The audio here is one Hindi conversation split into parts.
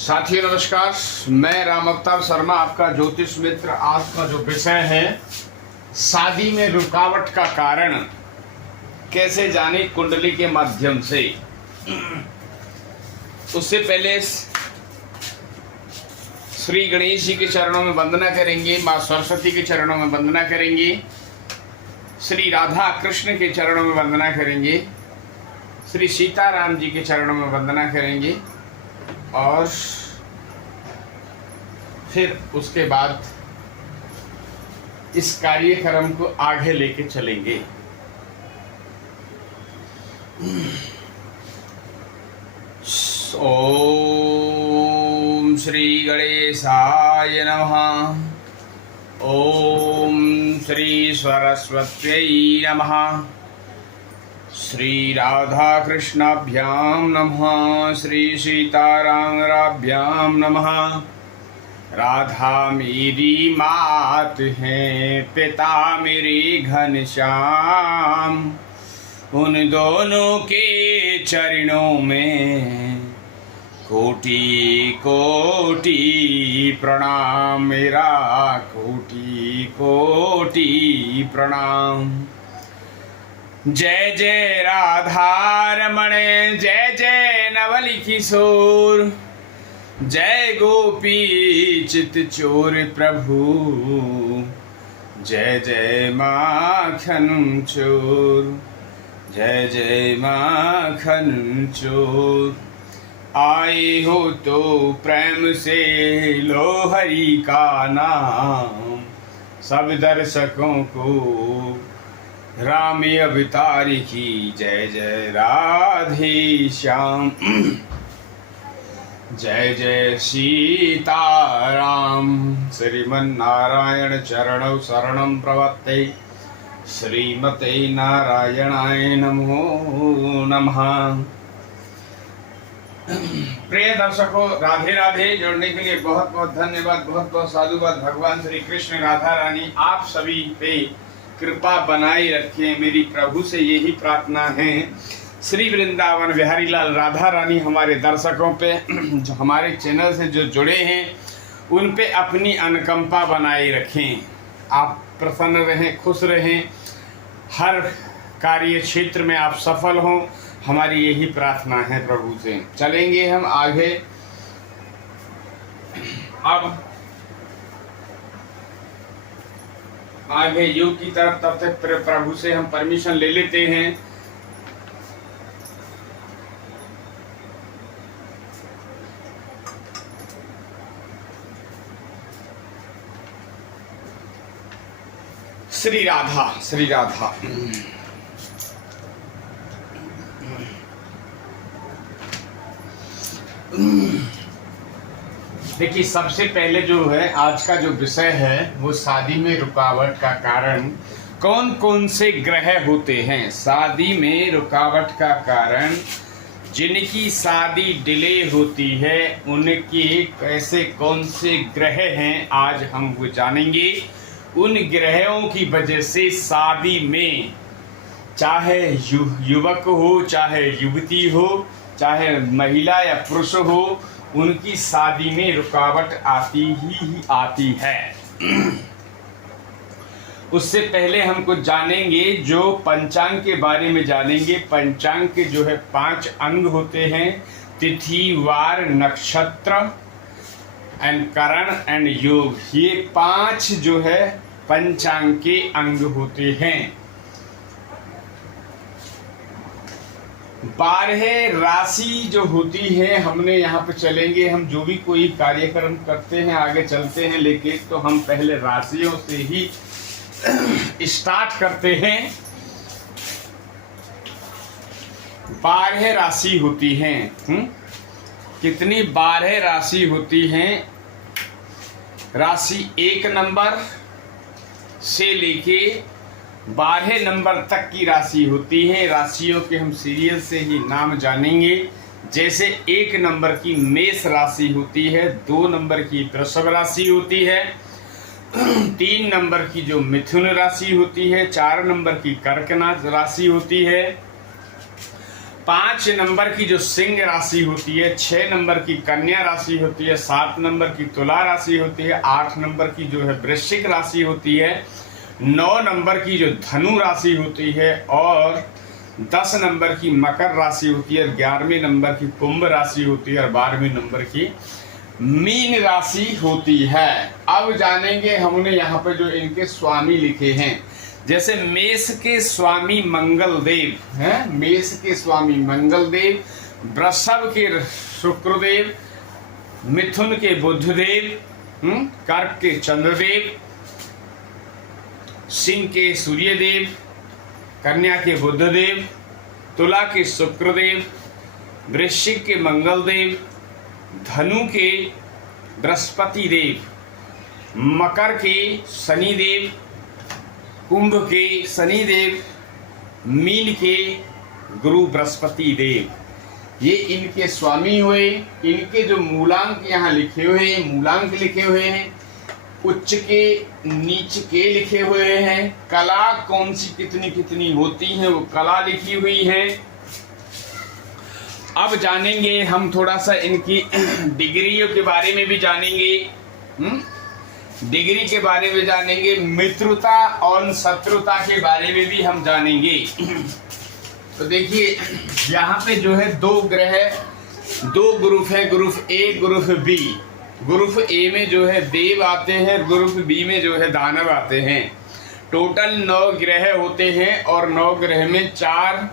साथियों नमस्कार, मैं राम अवतार शर्मा, आपका ज्योतिष मित्र। आज का जो विषय है, शादी में रुकावट का कारण कैसे जाने कुंडली के माध्यम से। उससे पहले श्री गणेश जी के चरणों में वंदना करेंगे, माँ सरस्वती के चरणों में वंदना करेंगे, श्री राधा कृष्ण के चरणों में वंदना करेंगे, श्री सीताराम जी के चरणों में वंदना करेंगे और फिर उसके बाद इस कार्यक्रम को आगे लेके चलेंगे। ओम श्री गणेशाय नमः। ओम श्री सरस्वत्यै नमः। श्री राधा कृष्णाभ्याम नमः। श्री सीतारामराभ्याम नमः। राधा मेरी मात है, पिता मेरे घनश्याम, उन दोनों के चरणों में कोटि कोटि प्रणाम, मेरा कोटि कोटि प्रणाम। जय जय राधा रमण, जय जय नवल किशोर, जय गोपी चित चोर प्रभु, जय जय माखन चोर, जय जय माखन चोर। आए हो तो प्रेम से लो हरि का नाम, सब दर्शकों को राम अवतार की जय जय राधे श्याम। जय जय सीताराम। श्रीमन्नारायण चरणौ शरणं प्रवत्ते, श्रीमते नारायणाय नमो नमः। प्रिय दर्शकों, राधे राधे। जुड़ने के लिए बहुत बहुत धन्यवाद, बहुत बहुत साधुवाद। भगवान श्री कृष्ण राधा रानी आप सभी पे कृपा बनाए रखें, मेरी प्रभु से यही प्रार्थना है। श्री वृंदावन बिहारी लाल राधा रानी हमारे दर्शकों पे, जो हमारे चैनल से जो जुड़े हैं, उन पे अपनी अनुकंपा बनाए रखें। आप प्रसन्न रहें, खुश रहें, हर कार्य क्षेत्र में आप सफल हों, हमारी यही प्रार्थना है प्रभु से। चलेंगे हम आगे। अब आगे योग की तरफ, तब तक प्रभु से हम परमिशन ले लेते हैं। श्री राधा, श्री राधा। देखिए, सबसे पहले जो है आज का जो विषय है वो शादी में रुकावट का कारण कौन कौन से ग्रह होते हैं। शादी में रुकावट का कारण, जिनकी शादी डिले होती है, उनके ऐसे कौन से ग्रह हैं, आज हम वो जानेंगे। उन ग्रहों की वजह से शादी में, चाहे युवक हो, चाहे युवती हो, चाहे महिला या पुरुष हो, उनकी शादी में रुकावट आती ही आती है। उससे पहले हम कुछ जानेंगे, जो पंचांग के बारे में जानेंगे। पंचांग के जो है 5 अंग होते हैं: तिथि, वार, नक्षत्र एंड करण एंड योग। ये 5 जो है पंचांग के अंग होते हैं। 12 राशि जो होती है, हमने यहाँ पे चलेंगे। हम जो भी कोई कार्यक्रम करते हैं, आगे चलते हैं, लेकिन तो हम पहले राशियों से ही स्टार्ट करते हैं। 12 राशि होती हैं। कितनी? 12 राशि होती हैं। राशि 1 नंबर से लेके 12 नंबर तक की राशि होती है। राशियों के हम सीरियल से ही नाम जानेंगे। जैसे 1 नंबर की मेष राशि होती है, 2 नंबर की वृषभ राशि होती है, 3 नंबर की जो मिथुन राशि होती है, 4 नंबर की कर्क राशि होती है, 5 नंबर की जो सिंह राशि होती है, 6 नंबर की कन्या राशि होती है, 7 नंबर की तुला राशि होती है, 8 नंबर की जो है वृश्चिक राशि होती है, 9 नंबर की जो धनु राशि होती है और 10 नंबर की मकर राशि होती है, 11वें नंबर की कुंभ राशि होती है और 12वें नंबर की मीन राशि होती है। अब जानेंगे हमने यहाँ पे जो इनके स्वामी लिखे हैं, जैसे मेष के स्वामी मंगल देव हैं, मेष के स्वामी मंगल देव, वृषभ के शुक्रदेव, मिथुन के बुधदेव, कर्क के चंद्रदेव, सिंह के सूर्यदेव, कन्या के बुधदेव, तुला के शुक्रदेव, वृश्चिक के मंगलदेव, धनु के बृहस्पति देव, मकर के शनिदेव, कुंभ के शनिदेव, मीन के गुरु बृहस्पति देव। ये इनके स्वामी हुए। इनके जो मूलांक यहाँ लिखे हुए हैं, मूलांक लिखे हुए हैं, उच्च के नीच के लिखे हुए हैं, कला कौन सी कितनी कितनी होती हैं वो कला लिखी हुई है। अब जानेंगे हम थोड़ा सा इनकी डिग्रियों के बारे में भी जानेंगे, डिग्री के बारे में जानेंगे, मित्रता और शत्रुता के बारे में भी हम जानेंगे। तो देखिए यहाँ पे जो है 2 ग्रह, 2 ग्रुप है, group A group B. Group A में जो है देव आते हैं, ग्रुप बी में जो है दानव आते हैं। टोटल 9 ग्रह होते हैं और 9 ग्रह में 4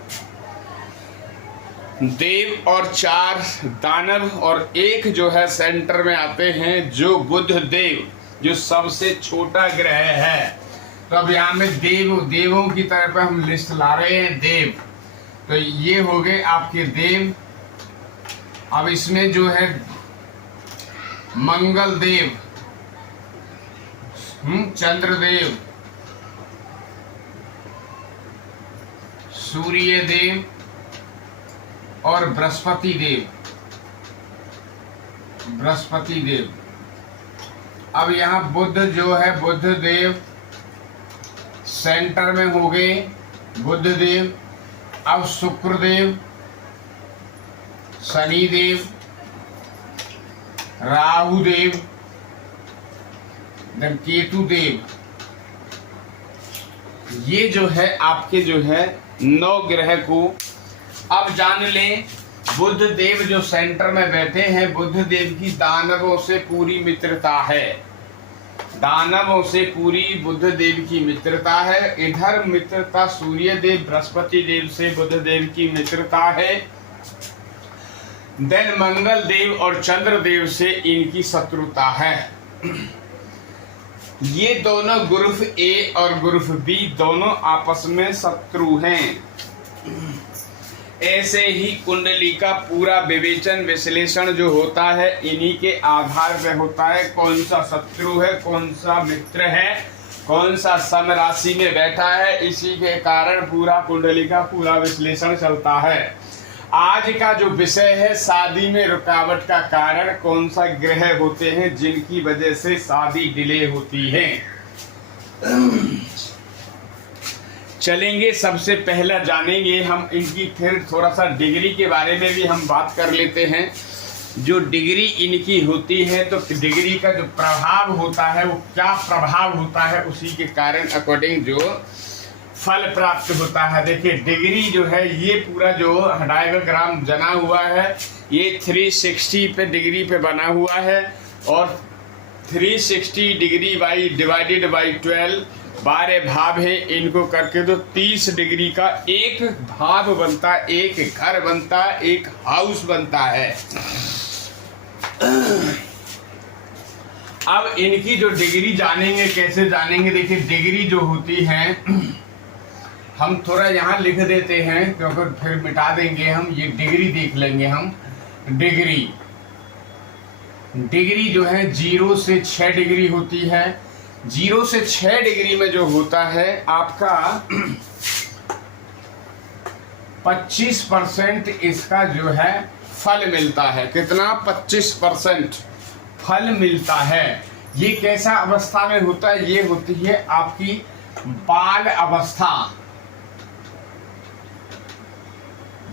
देव और 4 दानव और 1 जो है सेंटर में आते हैं जो बुध देव, जो सबसे छोटा ग्रह है। तो अब यहाँ में देवों की तरफ हम लिस्ट ला रहे हैं देव। तो ये हो गए आपके देव। अब इसमें जो है मंगल देव, चंद्रदेव, सूर्य देव और बृहस्पति देव। अब यहाँ बुध जो है, बुध देव सेंटर में हो गए, बुध देव। अब शुक्रदेव, शनिदेव, राहु देव, केतु देव। ये जो है आपके जो है 9 ग्रह को अब जान लें। बुध देव जो सेंटर में बैठे हैं, बुध देव की दानवों से पूरी मित्रता है, दानवों से पूरी बुध देव की मित्रता है। इधर मित्रता सूर्य देव बृहस्पति देव से बुध देव की मित्रता है। देन मंगल देव और चंद्र देव से इनकी शत्रुता है। ये दोनों ग्रुप ए और ग्रुप बी दोनों आपस में शत्रु हैं। ऐसे ही कुंडली का पूरा विवेचन विश्लेषण जो होता है इन्हीं के आधार पर होता है, कौन सा शत्रु है, कौन सा मित्र है, कौन सा सम राशि में बैठा है। इसी के कारण पूरा कुंडली का पूरा विश्लेषण चलता है। आज का जो विषय है, शादी में रुकावट का कारण कौन सा ग्रह होते हैं जिनकी वजह से शादी डिले होती है। चलेंगे, सबसे पहला जानेंगे हम इनकी, फिर थोड़ा सा डिग्री के बारे में भी हम बात कर लेते हैं। जो डिग्री इनकी होती है, तो डिग्री का जो प्रभाव होता है वो क्या प्रभाव होता है, उसी के कारण अकॉर्डिंग जो फल प्राप्त होता है। देखिए डिग्री जो है ये पूरा जो डायग्राम बना हुआ है ये 360 पे डिग्री पे बना हुआ है और 360 डिग्री डिवाइडेड बाई 12 12 भाव है। इनको करके तो 30 डिग्री का एक भाव बनता है, एक घर बनता है, एक हाउस बनता है। अब इनकी जो डिग्री जानेंगे, कैसे जानेंगे। देखिए डिग्री जो होती है, हम थोड़ा यहाँ लिख देते हैं क्योंकि फिर मिटा देंगे हम, ये डिग्री देख लेंगे हम। डिग्री जो है 0 से 6 डिग्री होती है। 0 से 6 डिग्री में जो होता है आपका 25% इसका जो है फल मिलता है। कितना? 25% फल मिलता है। ये कैसा अवस्था में होता है? ये होती है आपकी बाल अवस्था।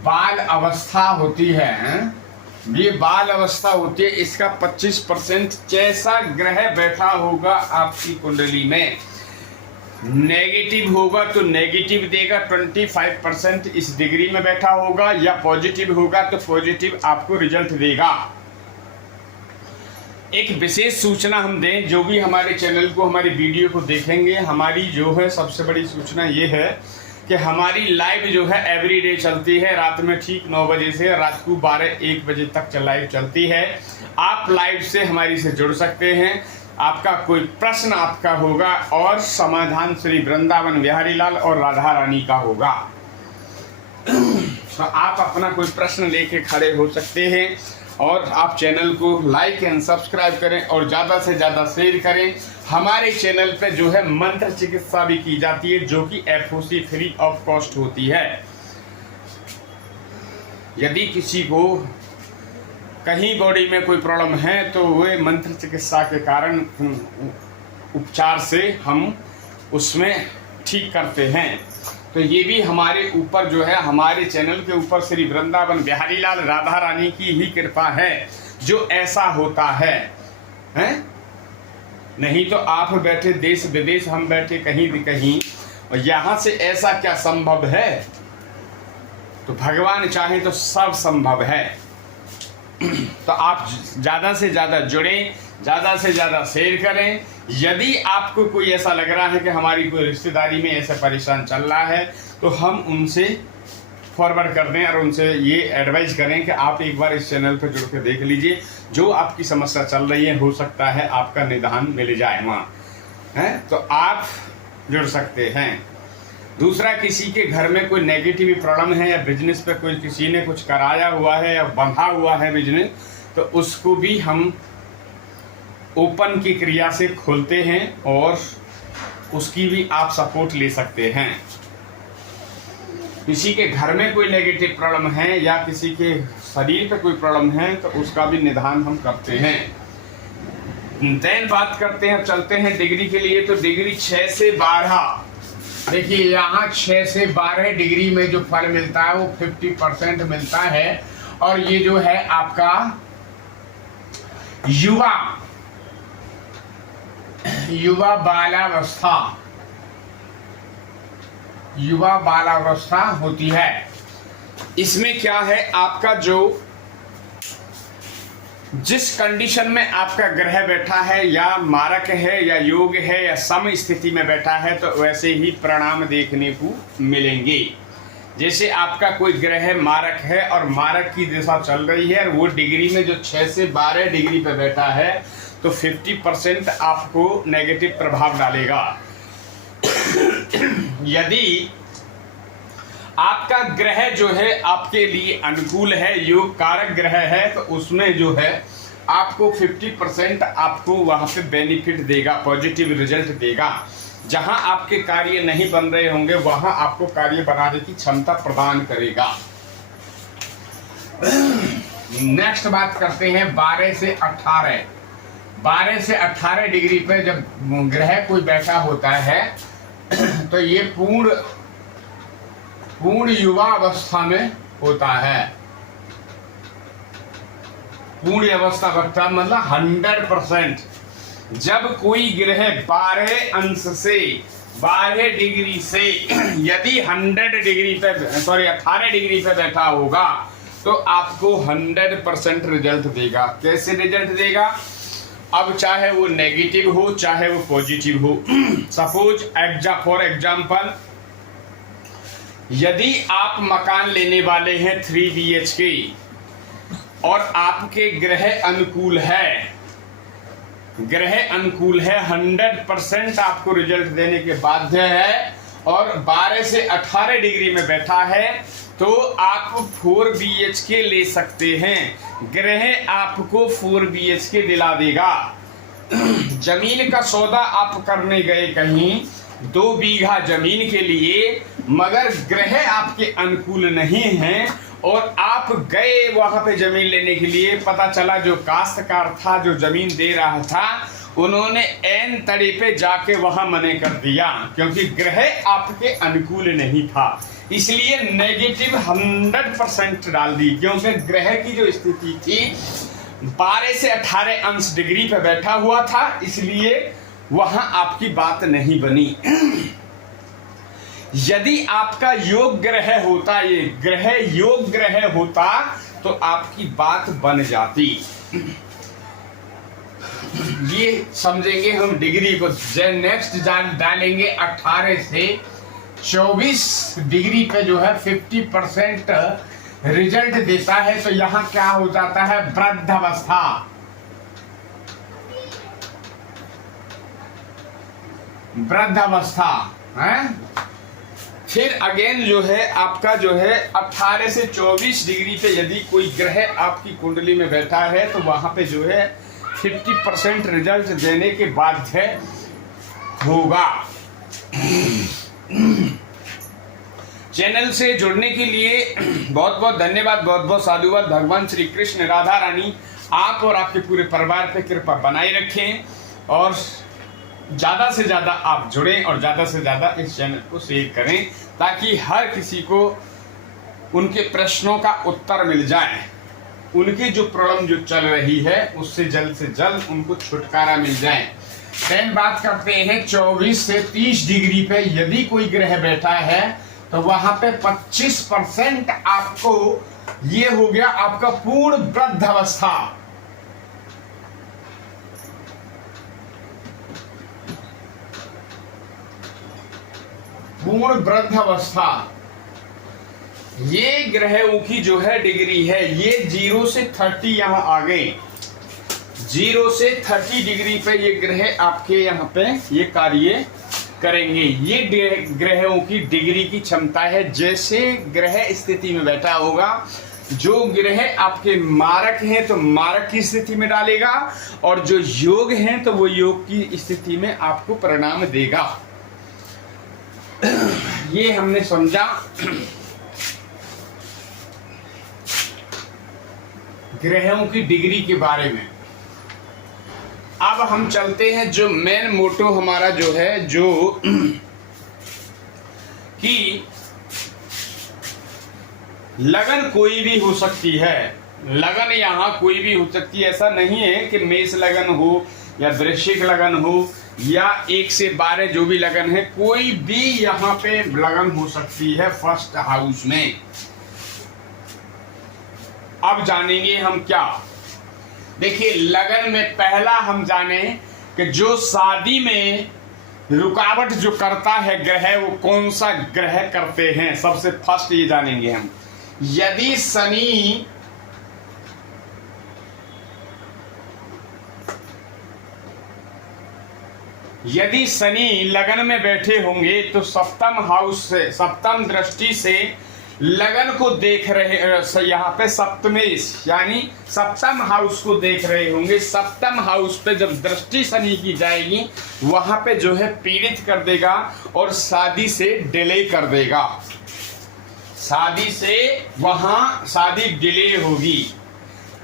बाल अवस्था होती है, ये बाल अवस्था होती है, इसका 25% जैसा ग्रह बैठा होगा आपकी कुंडली में, नेगेटिव होगा तो नेगेटिव देगा 25% इस डिग्री में बैठा होगा, या पॉजिटिव होगा तो पॉजिटिव आपको रिजल्ट देगा। एक विशेष सूचना हम दें, जो भी हमारे चैनल को, हमारी वीडियो को देखेंगे, हमारी जो है सबसे बड़ी सूचना ये है कि हमारी लाइव जो है एवरीडे चलती है, रात में ठीक 9 बजे से रात को 12-1 बजे तक लाइव चलती है। आप लाइव से हमारी से जुड़ सकते हैं, आपका कोई प्रश्न आपका होगा और समाधान श्री वृंदावन बिहारी लाल और राधा रानी का होगा। तो आप अपना कोई प्रश्न लेके खड़े हो सकते हैं, और आप चैनल को लाइक एंड सब्सक्राइब करें और ज़्यादा से ज़्यादा शेयर करें। हमारे चैनल पे जो है मंत्र चिकित्सा भी की जाती है, जो कि FOC फ्री ऑफ कॉस्ट होती है। यदि किसी को कहीं बॉडी में कोई प्रॉब्लम है तो वे मंत्र चिकित्सा के कारण उपचार से हम उसमें ठीक करते हैं। तो ये भी हमारे ऊपर जो है, हमारे चैनल के ऊपर श्री वृंदावन बिहारी लाल राधा रानी की ही कृपा है जो ऐसा होता है, हैं? नहीं तो आप बैठे देश विदेश, हम बैठे कहीं भी कहीं, और यहाँ से ऐसा क्या संभव है? तो भगवान चाहे तो सब संभव है। तो आप ज़्यादा से ज़्यादा जुड़ें, ज़्यादा से ज़्यादा शेयर करें। यदि आपको कोई ऐसा लग रहा है कि हमारी कोई रिश्तेदारी में ऐसा परेशान चल रहा है, तो हम उनसे फॉरवर्ड कर दें और उनसे ये एडवाइस करें कि आप एक बार इस चैनल पर जुड़ के देख लीजिए, जो आपकी समस्या चल रही है, हो सकता है आपका निदान मिल जाए वहाँ, है तो आप जुड़ सकते हैं। दूसरा, किसी के घर में कोई नेगेटिव प्रॉब्लम है, या बिजनेस पे कोई किसी ने कुछ कराया हुआ है या बंधा हुआ है बिजनेस, तो उसको भी हम ओपन की क्रिया से खोलते हैं और उसकी भी आप सपोर्ट ले सकते हैं। किसी के घर में कोई नेगेटिव प्रॉब्लम है या किसी के शरीर पे कोई प्रॉब्लम है, तो उसका भी निदान हम करते हैं। देन बात करते हैं, चलते हैं डिग्री के लिए। तो डिग्री 6 से 12, देखिए यहाँ 6 से 12 डिग्री में जो फल मिलता है वो 50% मिलता है। और ये जो है आपका युवा बालावस्था होती है। इसमें क्या है, आपका जो जिस कंडीशन में आपका ग्रह बैठा है, या मारक है या योग है या सम स्थिति में बैठा है, तो वैसे ही परिणाम देखने को मिलेंगे। जैसे आपका कोई ग्रह मारक है और मारक की दिशा चल रही है, और वो डिग्री में जो 6 से 12 डिग्री पे बैठा है, तो 50% आपको नेगेटिव प्रभाव डालेगा। यदि आपका ग्रह जो है आपके लिए अनुकूल है, योग कारक ग्रह है, तो उसमें जो है आपको 50% आपको वहां पे बेनिफिट देगा, पॉजिटिव रिजल्ट देगा। जहां आपके कार्य नहीं बन रहे होंगे, वहां आपको कार्य बनाने की क्षमता प्रदान करेगा। नेक्स्ट बात करते हैं 12 से 18। 12 से 18 डिग्री पे जब ग्रह कोई बैठा होता है, तो ये पूर्ण युवा अवस्था में होता है। पूर्ण अवस्था का मतलब 100%। जब कोई ग्रह 12 अंश से 12 डिग्री से यदि 18 डिग्री पे बैठा होगा, तो आपको 100% रिजल्ट देगा। कैसे रिजल्ट देगा? अब चाहे वो नेगेटिव हो चाहे वो पॉजिटिव हो। सपोज फॉर एग्जाम्पल, यदि आप मकान लेने वाले हैं 3 BHK और आपके ग्रह अनुकूल है, 100% आपको रिजल्ट देने के बाध्य है, और 12 से 18 डिग्री में बैठा है, तो आप 4 BHK ले सकते हैं। ग्रह आपको 4 BHK दिला देगा। जमीन का सौदा आप करने गए कहीं 2 बीघा जमीन के लिए, मगर ग्रह आपके अनुकूल नहीं हैं, और आप गए वहां पे जमीन लेने के लिए, पता चला जो काश्तकार था, जो जमीन दे रहा था, उन्होंने ऐन तड़े पे जाके वहां मने कर दिया, क्योंकि ग्रह आपके अनुकूल नहीं था। इसलिए नेगेटिव 100% डाल दी, क्योंकि ग्रह की जो स्थिति थी 12 से 18 अंश डिग्री पे बैठा हुआ था, इसलिए वहां आपकी बात नहीं बनी। यदि आपका योग ग्रह होता, ये ग्रह योग ग्रह होता, तो आपकी बात बन जाती। ये समझेंगे हम डिग्री को। नेक्स्ट डालेंगे 18 से 24 डिग्री पे जो है 50% रिजल्ट देता है, तो यहां क्या हो जाता है, वृद्धावस्था। वृद्धावस्था है। फिर अगेन जो है आपका जो है 18 से 24 डिग्री पे यदि कोई ग्रह आपकी कुंडली में बैठा है, तो वहां पे जो है 50% रिजल्ट देने के बाद है होगा। चैनल से जुड़ने के लिए बहुत बहुत धन्यवाद, बहुत बहुत साधुवाद। भगवान श्री कृष्ण, राधा रानी आप और आपके पूरे परिवार पे कृपा बनाए रखें, और ज़्यादा से ज़्यादा आप जुड़ें और ज़्यादा से ज़्यादा इस चैनल को शेयर करें, ताकि हर किसी को उनके प्रश्नों का उत्तर मिल जाए। उनकी जो प्रॉब्लम जो चल रही है उससे जल्द से जल्द उनको छुटकारा मिल जाए। देन बात करते हैं 24 से 30 डिग्री पे यदि कोई ग्रह बैठा है, तो वहां पे 25% आपको ये हो गया आपका पूर्ण वृद्धावस्था। पूर्ण वृद्धावस्था। ये ग्रहों की जो है डिग्री है, ये 0 से 30 यहां आ गए। 0 से 30 डिग्री पे ये ग्रह आपके यहाँ पे ये कार्य करेंगे। ये ग्रहों की डिग्री की क्षमता है। जैसे ग्रह स्थिति में बैठा होगा, जो ग्रह आपके मारक हैं तो मारक की स्थिति में डालेगा, और जो योग हैं तो वो योग की स्थिति में आपको परिणाम देगा। ये हमने समझा ग्रहों की डिग्री के बारे में। अब हम चलते हैं जो मेन मोटो हमारा जो है, जो कि लगन कोई भी हो सकती है। लगन यहाँ कोई भी हो सकती है, ऐसा नहीं है कि मेष लगन हो या वृश्चिक लगन हो या 1 से 12 जो भी लगन है, कोई भी यहाँ पे लगन हो सकती है फर्स्ट हाउस में। अब जानेंगे हम क्या। देखिए, लगन में पहला हम जाने कि जो शादी में रुकावट जो करता है ग्रह, वो कौन सा ग्रह करते हैं। सबसे फर्स्ट ये जानेंगे हम। यदि शनि लगन में बैठे होंगे, तो सप्तम हाउस से, सप्तम दृष्टि से लगन को देख रहे, यहाँ पे सप्तमेश यानी सप्तम हाउस को देख रहे होंगे। सप्तम हाउस पे जब दृष्टि शनि की जाएगी, वहां पे जो है पीड़ित कर देगा और शादी से डिले कर देगा। शादी से वहां शादी डिले होगी।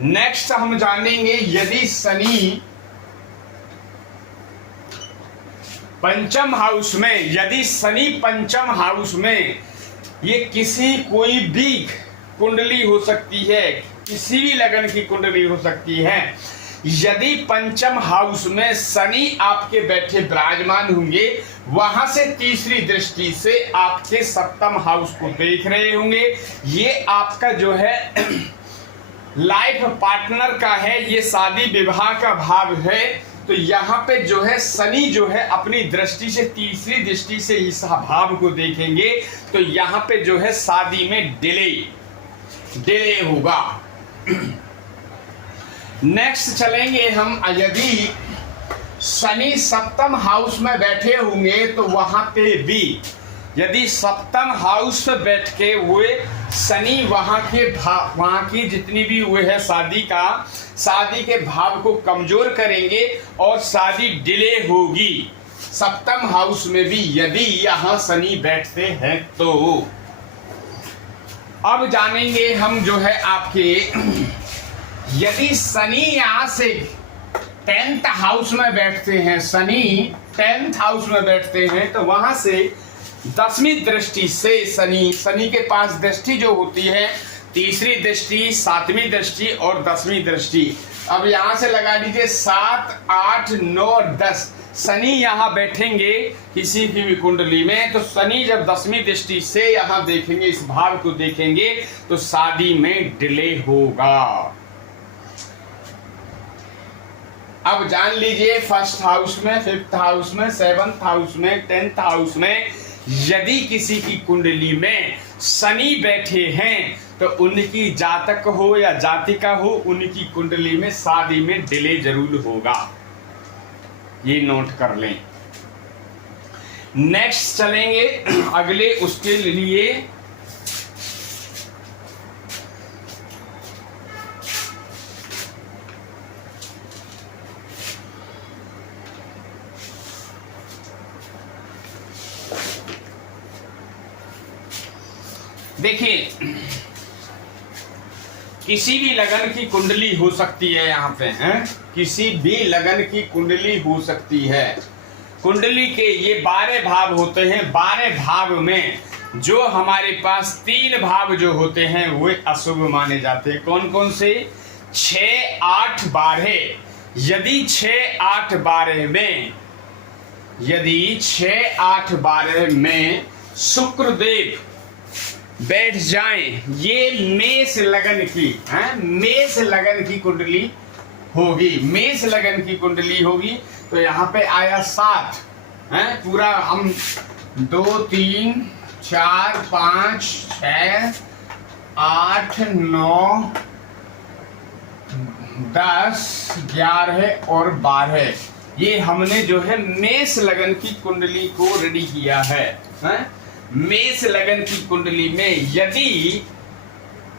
नेक्स्ट हम जानेंगे, यदि शनि पंचम हाउस में, यदि शनि पंचम हाउस में, ये किसी कोई भी कुंडली हो सकती है, किसी भी लगन की कुंडली हो सकती है। यदि पंचम हाउस में शनि आपके बैठे विराजमान होंगे, वहां से तीसरी दृष्टि से आपके सप्तम हाउस को देख रहे होंगे। ये आपका जो है लाइफ पार्टनर का है, ये शादी विवाह का भाव है। तो यहाँ पे जो है शनि जो है अपनी दृष्टि से, तीसरी दृष्टि से इस भाव को देखेंगे, तो यहाँ पे जो है शादी में डिले होगा। नेक्स्ट चलेंगे हम, यदि शनि सप्तम हाउस में बैठे होंगे, तो वहां पे भी यदि सप्तम हाउस पे बैठ के हुए शनि वहां की जितनी भी हुए है शादी के भाव को कमजोर करेंगे और शादी डिले होगी। सप्तम हाउस में भी यदि यहाँ शनि बैठते हैं तो। अब जानेंगे हम जो है आपके, यदि शनि यहाँ से 10th हाउस में बैठते हैं, शनि 10th हाउस में बैठते हैं, तो वहां से 10वीं दृष्टि से शनि के पास दृष्टि जो होती है, तीसरी दृष्टि, 7वीं दृष्टि और 10वीं दृष्टि। अब यहां से लगा लीजिए 7, 8, 9 और 10। शनि यहाँ बैठेंगे किसी की भी कुंडली में, तो शनि जब 10वीं दृष्टि से यहाँ देखेंगे, इस भाव को देखेंगे, तो शादी में डिले होगा। अब जान लीजिए फर्स्ट हाउस में, 5th हाउस में, 7th हाउस में, 10th हाउस में यदि किसी की कुंडली में शनि बैठे हैं तो उनकी जातक हो या जातिका हो, उनकी कुंडली में शादी में डिले जरूर होगा, ये नोट कर लें। नेक्स्ट चलेंगे अगले, उसके लिए देखिए किसी भी लगन की कुंडली हो सकती है, यहाँ पे हैं, किसी भी लगन की कुंडली हो सकती है। कुंडली के ये 12 भाव होते हैं। 12 भाव में जो हमारे पास 3 भाव जो होते हैं वो अशुभ माने जाते हैं। कौन कौन से? 6, 8, 12। यदि 6, 8, 12 में, यदि 6, 8, 12 में शुक्रदेव बैठ जाएं, ये मेष लगन की मेष लगन की कुंडली होगी, मेष लगन की कुंडली होगी। तो यहाँ पे आया 7 पूरा, हम 2, 3, 4, 5, 6, 8, 9, 10, 11 और 12, ये हमने जो है मेष लगन की कुंडली को रेडी किया है। मेष लगन की कुंडली में यदि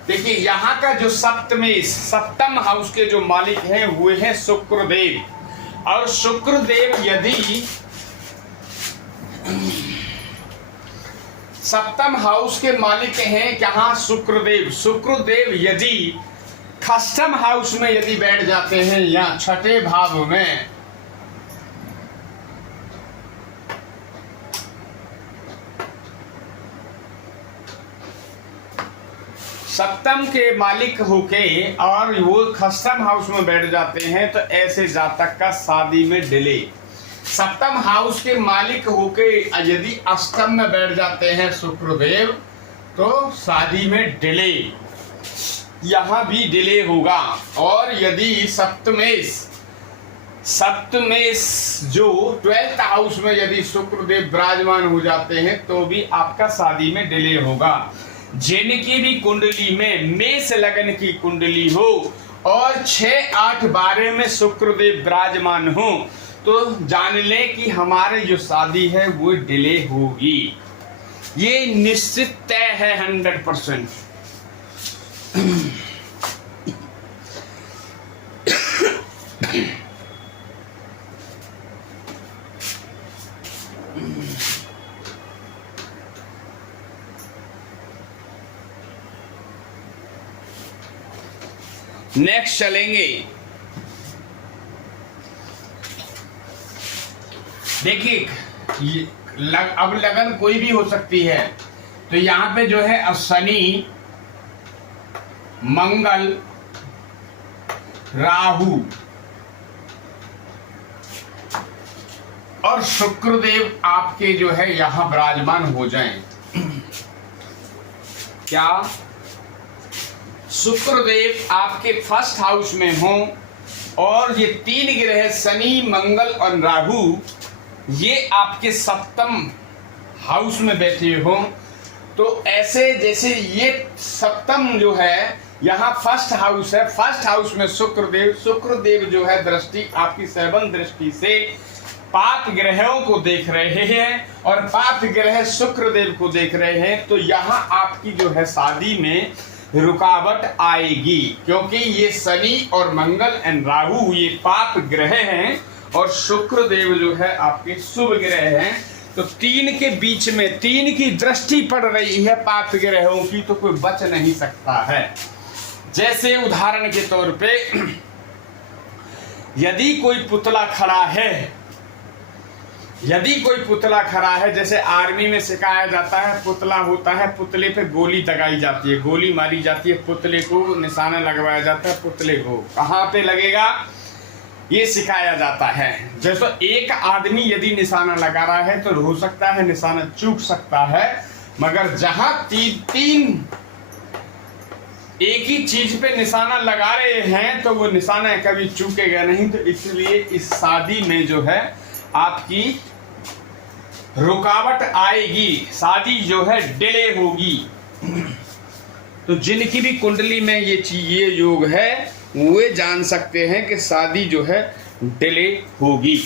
देखिए यहाँ का जो सप्तम हाउस के जो मालिक हैं वो है शुक्रदेव, और शुक्रदेव यदि सप्तम हाउस के मालिक हैं कहाँ? शुक्रदेव यदि खष्टम हाउस में यदि बैठ जाते हैं या 6ठे भाव में, सप्तम के मालिक होके और वो खष्टम हाउस में बैठ जाते हैं, तो ऐसे जातक का शादी में डिले। सप्तम हाउस के मालिक होके यदि अष्टम में बैठ जाते हैं शुक्रदेव, तो शादी में डिले, यहाँ भी डिले होगा। और यदि सप्तमेश जो 12th हाउस में यदि शुक्रदेव विराजमान हो जाते हैं तो भी आपका शादी में डिले होगा। जिनकी भी कुंडली में मेष लगन की कुंडली हो और 6, 8, 12 में शुक्रदेव विराजमान हो, तो जान लें कि हमारे जो शादी है वो डिले होगी, ये निश्चित तय है 100%। नेक्स्ट चलेंगे, देखिए अब लगन कोई भी हो सकती है। तो यहाँ पे जो है शनि, मंगल, राहु और शुक्रदेव आपके जो है यहाँ विराजमान हो जाएं। क्या शुक्रदेव आपके फर्स्ट हाउस में हो और ये 3 ग्रह शनि, मंगल और राहु ये आपके सप्तम हाउस में बैठे हो, तो ऐसे जैसे ये सप्तम जो है यहाँ फर्स्ट हाउस है, फर्स्ट हाउस में शुक्रदेव जो है दृष्टि आपकी 7th दृष्टि से पाप ग्रहों को देख रहे हैं और पाप ग्रह शुक्रदेव को देख रहे हैं, तो यहाँ आपकी जो है शादी में रुकावट आएगी, क्योंकि ये शनि और मंगल एंड राहु ये पाप ग्रह हैं और शुक्रदेव जो है आपके शुभ ग्रह हैं। तो 3 के बीच में 3 की दृष्टि पड़ रही है पाप ग्रहों की, तो कोई बच नहीं सकता है। जैसे उदाहरण के तौर पे यदि कोई पुतला खड़ा है यदि कोई पुतला खड़ा है, जैसे आर्मी में सिखाया जाता है, पुतला होता है, पुतले पे गोली दगाई जाती है, गोली मारी जाती है, पुतले को निशाना लगवाया जाता है, पुतले को कहाँ पे लगेगा ये सिखाया जाता है। जैसे एक आदमी यदि निशाना लगा रहा है तो हो सकता है निशाना चूक सकता है, मगर जहां तीन एक ही चीज पे निशाना लगा रहे हैं तो वो निशाना कभी चूकेगा नहीं। तो इसलिए इस शादी में जो है आपकी रुकावट आएगी, शादी जो है डिले होगी। तो जिनकी भी कुंडली में ये योग है वे जान सकते हैं कि शादी जो है डिले होगी।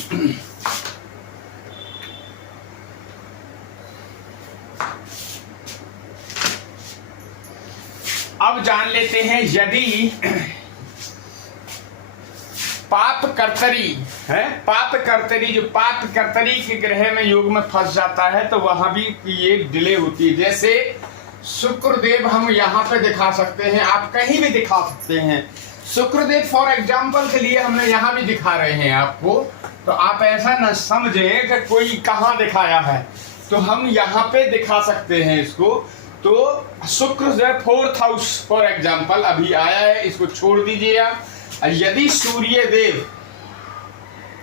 अब जान लेते हैं, यदि पाप कर्तरी है, पाप कर्तरी जो पाप कर्तरी के ग्रह में योग में फंस जाता है तो वहां भी ये डिले होती है। जैसे शुक्रदेव हम यहाँ पे दिखा सकते हैं, आप कहीं भी दिखा सकते हैं। शुक्रदेव फॉर एग्जाम्पल के लिए हमने यहाँ भी दिखा रहे हैं आपको, तो आप ऐसा न समझे कि कोई कहाँ दिखाया है, तो हम यहाँ पे दिखा सकते हैं इसको। तो शुक्र जो है 4th हाउस फॉर एग्जाम्पल अभी आया है, इसको छोड़ दीजिए आप। यदि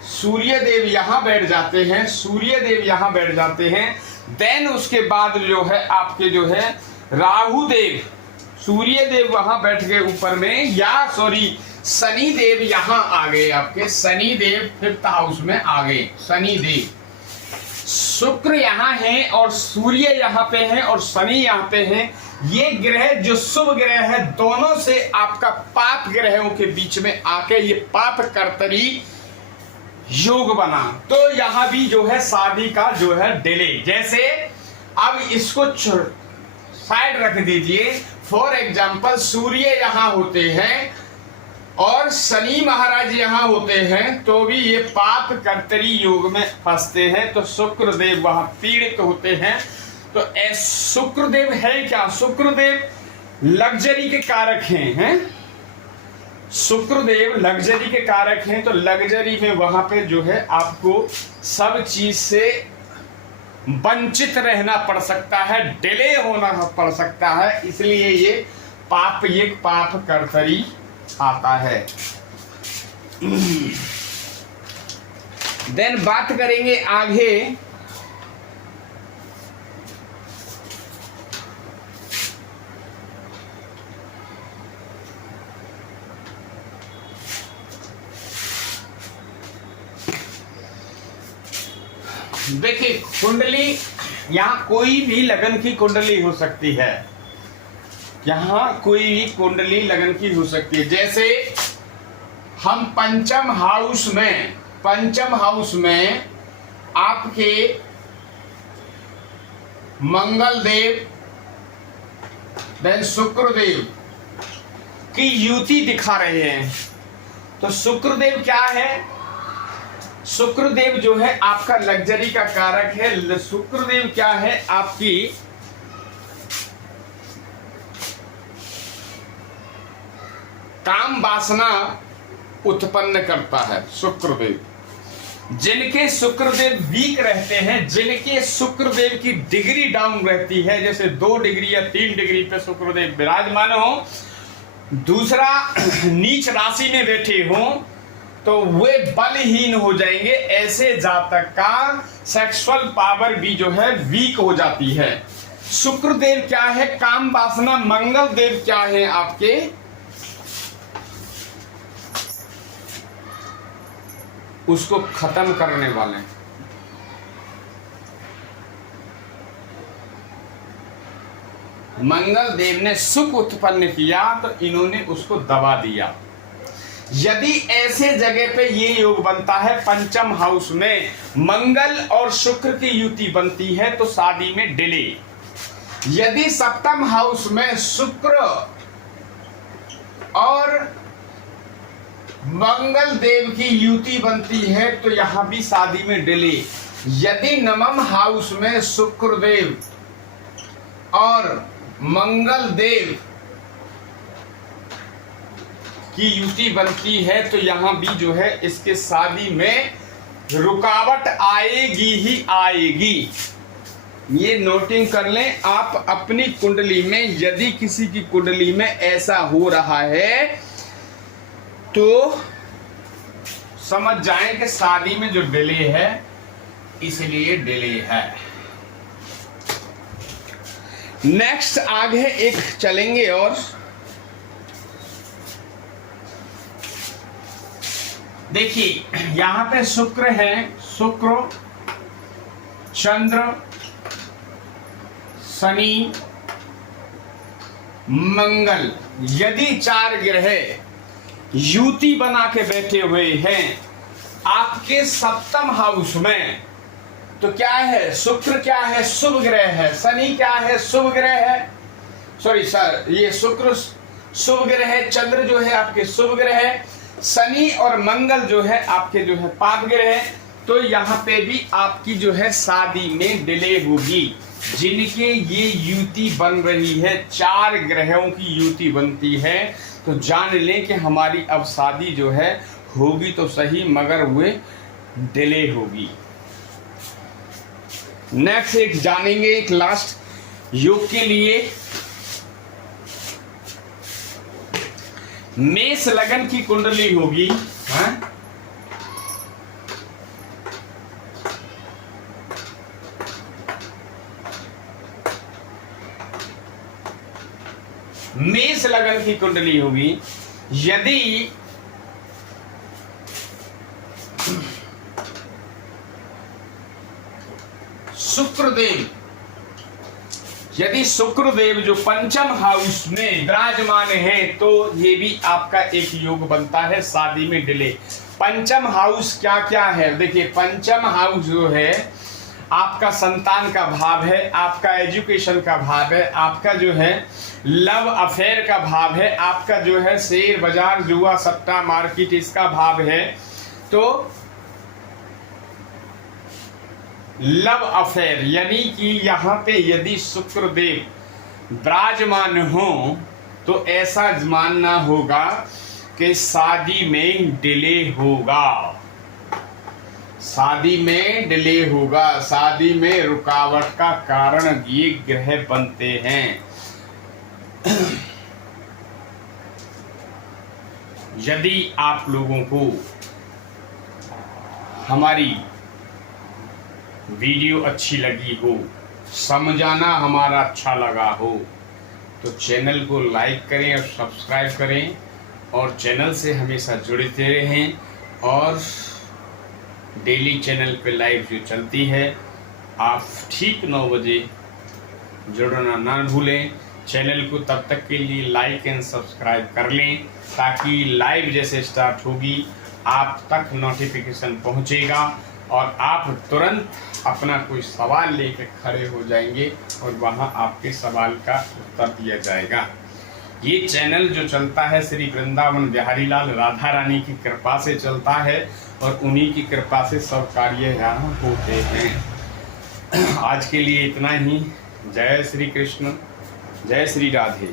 सूर्यदेव यहाँ बैठ जाते हैं, सूर्यदेव यहाँ बैठ जाते हैं, देन उसके बाद जो है आपके जो है राहु देव, सूर्यदेव वहां बैठ गए ऊपर में, या सॉरी शनि देव यहाँ आ गए, आपके शनि देव 5th हाउस में आ गए। शनि देव, शुक्र यहाँ है और सूर्य यहाँ पे है और शनि यहाँ पे है। ये ग्रह जो शुभ ग्रह है दोनों से आपका पाप ग्रहों के बीच में आके ये पाप कर्तरी योग बना, तो यहाँ भी जो है शादी का जो है डिले। जैसे अब इसको साइड रख दीजिए, फॉर एग्जाम्पल सूर्य यहाँ होते हैं और शनि महाराज यहाँ होते हैं, तो भी ये पाप कर्तरी योग में फंसते हैं, तो शुक्रदेव वहां पीड़ित होते हैं। तो शुक्रदेव है क्या, शुक्रदेव लग्जरी के कारक हैं, शुक्रदेव लग्जरी के कारक हैं। तो लग्जरी में वहां पे जो है आपको सब चीज से वंचित रहना पड़ सकता है, डिले होना पड़ सकता है, इसलिए ये पाप कर्तरी आता है। देन बात करेंगे आगे, देखिए कुंडली, यहाँ कोई भी लगन की कुंडली हो सकती है, यहाँ कोई भी कुंडली लगन की हो सकती है। जैसे हम पंचम हाउस में आपके मंगल देव देन शुक्रदेव की युति दिखा रहे हैं। तो शुक्रदेव क्या है, शुक्रदेव जो है आपका लग्जरी का कारक है। शुक्रदेव क्या है, आपकी काम वासना उत्पन्न करता है। शुक्रदेव जिनके शुक्रदेव वीक रहते हैं, जिनके शुक्रदेव की डिग्री डाउन रहती है, जैसे 2 डिग्री या 3 डिग्री पे शुक्रदेव विराजमान हो, दूसरा नीच राशि में बैठे हो, तो वे बलहीन हो जाएंगे। ऐसे जातक का सेक्सुअल पावर भी जो है वीक हो जाती है। शुक्रदेव क्या है, काम वासना। मंगल देव क्या है, आपके उसको खत्म करने वाले। मंगल देव ने सुख उत्पन्न किया तो इन्होंने उसको दबा दिया। यदि ऐसे जगह पे ये योग बनता है, पंचम हाउस में मंगल और शुक्र की युति बनती है, तो शादी में डिले। यदि सप्तम हाउस में शुक्र और मंगल देव की युति बनती है, तो यहां भी शादी में डिले। यदि नवम हाउस में शुक्रदेव और मंगल देव की युति बनती है, तो यहां भी जो है इसके शादी में रुकावट आएगी ही आएगी। ये नोटिंग कर लें आप अपनी कुंडली में। यदि किसी की कुंडली में ऐसा हो रहा है तो समझ जाएं कि शादी में जो डिले है इसलिए डिले है। नेक्स्ट आगे एक चलेंगे और देखिए यहां पे शुक्र है, शुक्र, चंद्र, शनि, मंगल, यदि 4 ग्रह युति बना के बैठे हुए हैं आपके सप्तम हाउस में, तो क्या है, शुक्र क्या है, शुभ ग्रह है, शनि क्या है, शुभ ग्रह है, सॉरी सर, ये शुक्र शुभ ग्रह है, चंद्र जो है आपके शुभ ग्रह है, शनि और मंगल जो है आपके जो है पाप ग्रह है। तो यहाँ पे भी आपकी जो है शादी में डिले होगी। जिनके ये युति बन रही है, 4 ग्रहों की युति बनती है, तो जान लें कि हमारी अब शादी जो है होगी तो सही मगर वे डिले होगी। नेक्स्ट एक जानेंगे, एक लास्ट योग के लिए। मेष लगन की कुंडली होगी, हाँ? मेष लगन की कुंडली होगी। यदि शुक्रदेव जो पंचम हाउस में विराजमान है तो ये भी आपका एक योग बनता है शादी में डिले। पंचम हाउस क्या क्या है, देखिए पंचम हाउस जो है आपका संतान का भाव है, आपका एजुकेशन का भाव है, आपका जो है लव अफेयर का भाव है, आपका जो है शेयर बाजार जुआ सट्टा मार्केट इसका भाव है। तो लव अफेयर यानी कि यहाँ पे यदि शुक्रदेव विराजमान हो तो ऐसा मानना होगा कि शादी में डिले होगा, शादी में डिले होगा, शादी में रुकावट का कारण ये ग्रह बनते हैं। यदि आप लोगों को हमारी वीडियो अच्छी लगी हो, समझाना हमारा अच्छा लगा हो, तो चैनल को लाइक करें और सब्सक्राइब करें और चैनल से हमेशा जुड़ते रहें। और डेली चैनल पे लाइव जो चलती है आप ठीक 9 बजे जुड़ना ना भूलें। चैनल को तब तक के लिए लाइक एंड सब्सक्राइब कर लें ताकि लाइव जैसे स्टार्ट होगी आप तक नोटिफिकेशन पहुंचेगा और आप तुरंत अपना कोई सवाल लेकर खड़े हो जाएंगे और वहां आपके सवाल का उत्तर दिया जाएगा। ये चैनल जो चलता है श्री वृंदावन बिहारी लाल राधा रानी की कृपा से चलता है और उन्हीं की कृपा से सब कार्य यहाँ होते हैं। आज के लिए इतना ही। जय श्री कृष्ण, जय श्री राधे।